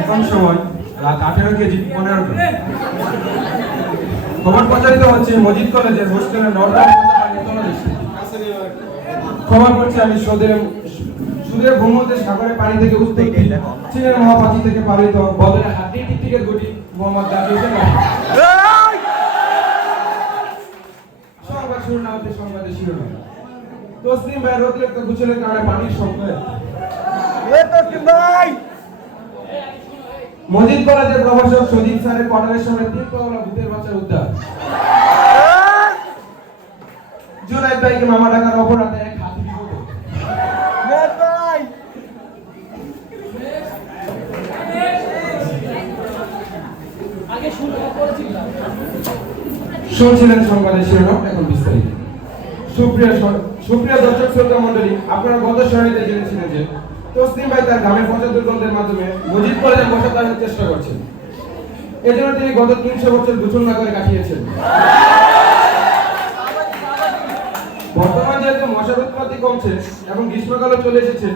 এখন সময় রাত 18:15 খবর প্রচারিত হচ্ছে মজিদ কলেজের হোস্টেলের নর্দমা খবর করছি আমি সুদের ভূমধ্যে সাগরের পানি থেকে উৎপত্তি চীনের মহাপাতি থেকে পালিত বদরের হাতি টিকটিকের গুটি মোহাম্মদ জাকির হোসেন। সংবাদ শুরু না হতে সংবাদের শিরোনাম। তসলিম ভাইয়ের অতিরিক্ত গোসলের কারণে পানির সংকট। মজিদ কলেজের প্রভাষক সজীব স্যারের কোয়ার্টারের সামনে 3 পাওলা ভূতের বাচ্চা উদ্ধার। জুনাইদ ভাইকে মামা ডাকার অপরাধে এক হাতি বিপদ। শুনছিলেন সংবাদের শিরোনাম, এখন বিস্তারিত। সুপ্রিয় দর্শক শ্রোতা মণ্ডলী, আপনারা গত সারিতে জেনেছিলেন যে তসলিম ভাই তার গ্রামের পচা দুর্গন্ধের মাধ্যমে মজিদ কলেজে বসা তার চেষ্টা করছেন। এজন্য তিনি গত 300 বছর গোসল না করে কাটিয়েছেন। বর্তমান যেহেতু মশার উৎপত্তি কমছে এবং গ্রীষ্মকালও চলে এসেছে,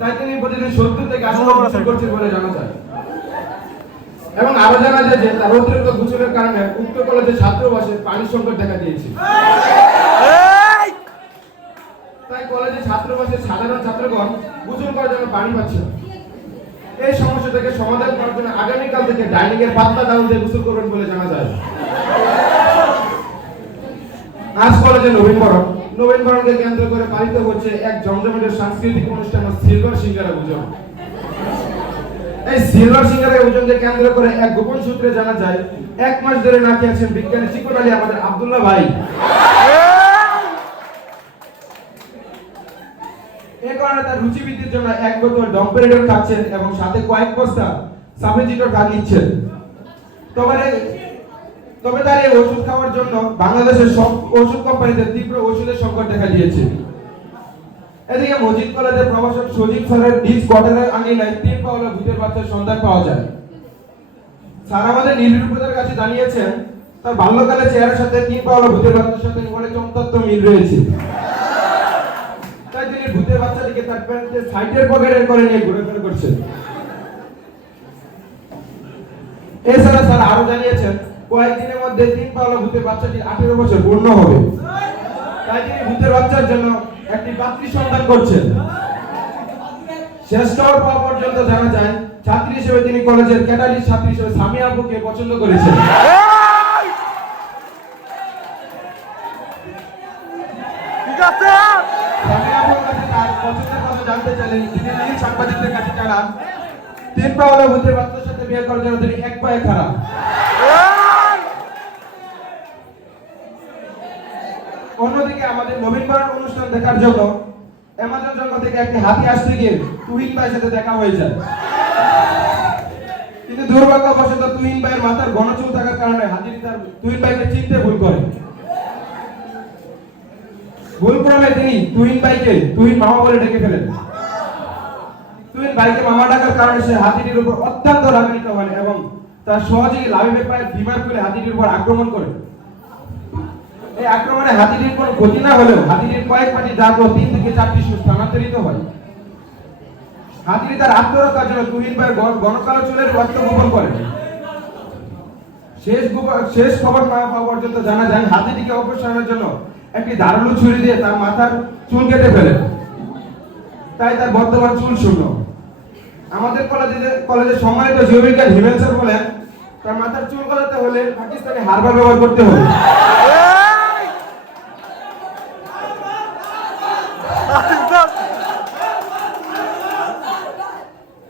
তাই তিনি প্রতিদিন 70 থেকে 80 বার গোসল করছেন বলে জানা যায়। এবং আরো জানা যায় যে তার অতিরিক্ত গোসলের কারণে উক্ত কলেজের ছাত্রাবাসে পানির সংকট দেখা দিয়েছে। তাই কলেজের ছাত্রাবাসের সাধারণ ছাত্রগণ গোসল করার জন্য পানি পাচ্ছে না। এই সমস্যা থেকে সমাধান করার জন্য আগামীকাল থেকে ডাইনিং এর পাতলা ডাউন দিয়ে গোসল করবেন বলে জানা যায়। আজ কলেজে নবীনবরণকে কেন্দ্র করে পালিত হচ্ছে এক জমজমাট সাংস্কৃতিক অনুষ্ঠান সিলভার সিঙ্গারা পূজন। এই সিলভার সিঙ্গারা পূজনকে কেন্দ্র করে এক গোপন সূত্রে জানা যায় 1 মাস ধরে নাকি আছেন বিজ্ঞানী চিকন আলী আমাদের আব্দুল্লাহ ভাই। এই কারণে তার রুচি বৃদ্ধির জন্য এক বোতল ডম্পেরিডন খাচ্ছেন এবং সাথে কয়েক বস্তা সাফেজিটর খা নিচ্ছেন। তবে তার এই ওষুধ খাওয়ার জন্য বাংলাদেশের সব ওষুধ কোম্পানিতে তীব্র ওষুধের সংকট দেখা দিয়েছে। এদিকে মজিদ কলেজের প্রভাষক সজীব স্যারের নিজ কোয়ার্টারের আঙিনায় 3 পাওলা ভূতের বাচ্চার সন্ধান পাওয়া যায়। স্যার আমাদের নির্বিরূপতার কাছে জানিয়েছেন তার বাল্যকালে চেহারার সাথে 3 পাওলা ভূতের বাচ্চার সাথে অনেক চমৎকার মিল রয়েছে। তাই তিনি ভূতের বাচ্চাটিকে তার প্যান্টের সাইডের পকেটে করে নিয়ে ঘুরে করছেন। এছাড়া স্যার আরো জানিয়েছেন কয়েকদিনের মধ্যে 3 পাওলা ভূতের বাচ্চাটি 18 বছর পূর্ণ হবে। তাই তিনি ভূতের বাচ্চার জন্য একটি পাত্রী সন্ধান করছেন। শেষ খবর পাওয়া পর্যন্ত জানা যায় ছাত্রী হিসেবে তিনি কলেজের ক্যাটালিস্ট ছাত্রী হিসেবে সামিয়া আপুকে পছন্দ করেছেন। ঠিক আছে, সামিয়া আপুর কাছে তার পছন্দের কথা জানতে চাইলেন তিনি নিজে সাংবাদিকদের কাছে জানান 3 পাওলা ভূতের বাচ্চার সাথে বিয়ে করার জন্য তিনি এক পায়ে খারাপ। অন্যদিকে আমাদের নবীনবরণ অনুষ্ঠান দেখার জন্য অ্যামাজন জঙ্গল থেকে একটি হাতি আসতে গিয়ে তুহিন ভাইয়ের সাথে দেখা হয়ে যায়। কিন্তু দুর্ভাগ্যবশত তুহিন ভাইয়ের মাথার ঘন চুল থাকার কারণে হাতিটি তার তুহিন ভাইকে চিনতে ভুল করে। ভুলক্রমে তিনি তুহিন ভাইকে তুহিন মামা বলে ডেকে ফেলেন। তুহিন ভাইকে মামা ডাকার কারণে সে হাতিটির উপর অত্যন্ত রাগান্বিত হন এবং তার সহযোগী লাবিবের পায়ে বিমার করে হাতিটির উপর আক্রমণ করে। এই আক্রমণে হাতিটির কোনো ক্ষতি না হলেও হাতিটির কয়েক পাটি দাঁত ও 3 থেকে 4টি সুর স্থানান্তরিত হয়। হাতিটি তার আত্মরক্ষার জন্য তুহিন ভাইয়ের ঘনকালো চুলের রক্ত গোপন করে। শেষ খবর না পাওয়া পর্যন্ত জানা যায় হাতিটিকে অপসারণের জন্য একটি ধারালো ছুরি দিয়ে তার মাথার চুল কেটে ফেলে। তাই তার বর্তমান চুল শূন্য। আমাদের কলেজের সম্মানিত জীববিজ্ঞান হিমেল স্যার বলেন তার মাথার চুল গলাতে হলে পাকিস্তানি হারবার ব্যবহার করতে হবে।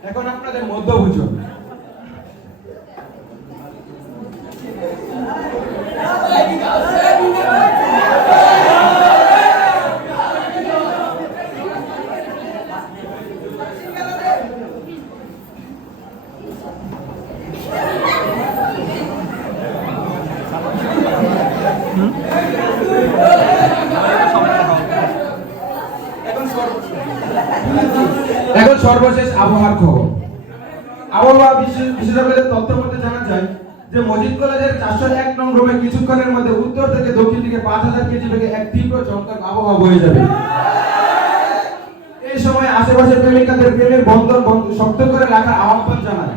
এখন আপনাদের মধ্যভোজন। এখন সর্বশেষ আবহাওয়ার খবর। আবহাওয়া বিশেষজ্ঞদের তথ্য মতে জানা যায় যে মজিদ কলেজের 401 নং রুমে কিছুক্ষণের মধ্যে উত্তর থেকে দক্ষিণ দিকে 5000 কেজি বেগে এক তীব্র চমৎকার আবহাওয়া বয়ে যাবে। এই সময় আশেপাশে প্রেমিকাদের প্রেমের বন্ধন শক্ত করে রাখার আহ্বান জানায়,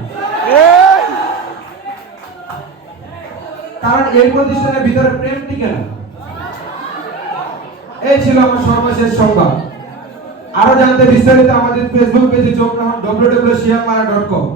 কারণ এই প্রতিষ্ঠানের ভিতরে প্রেম টিকে না। এই ছিল আমার সর্বশেষ সংবাদ। আরো জানতে বিস্তারিত আমাদের ফেসবুক পেজে চোখ রাখুন www.shiamara.com।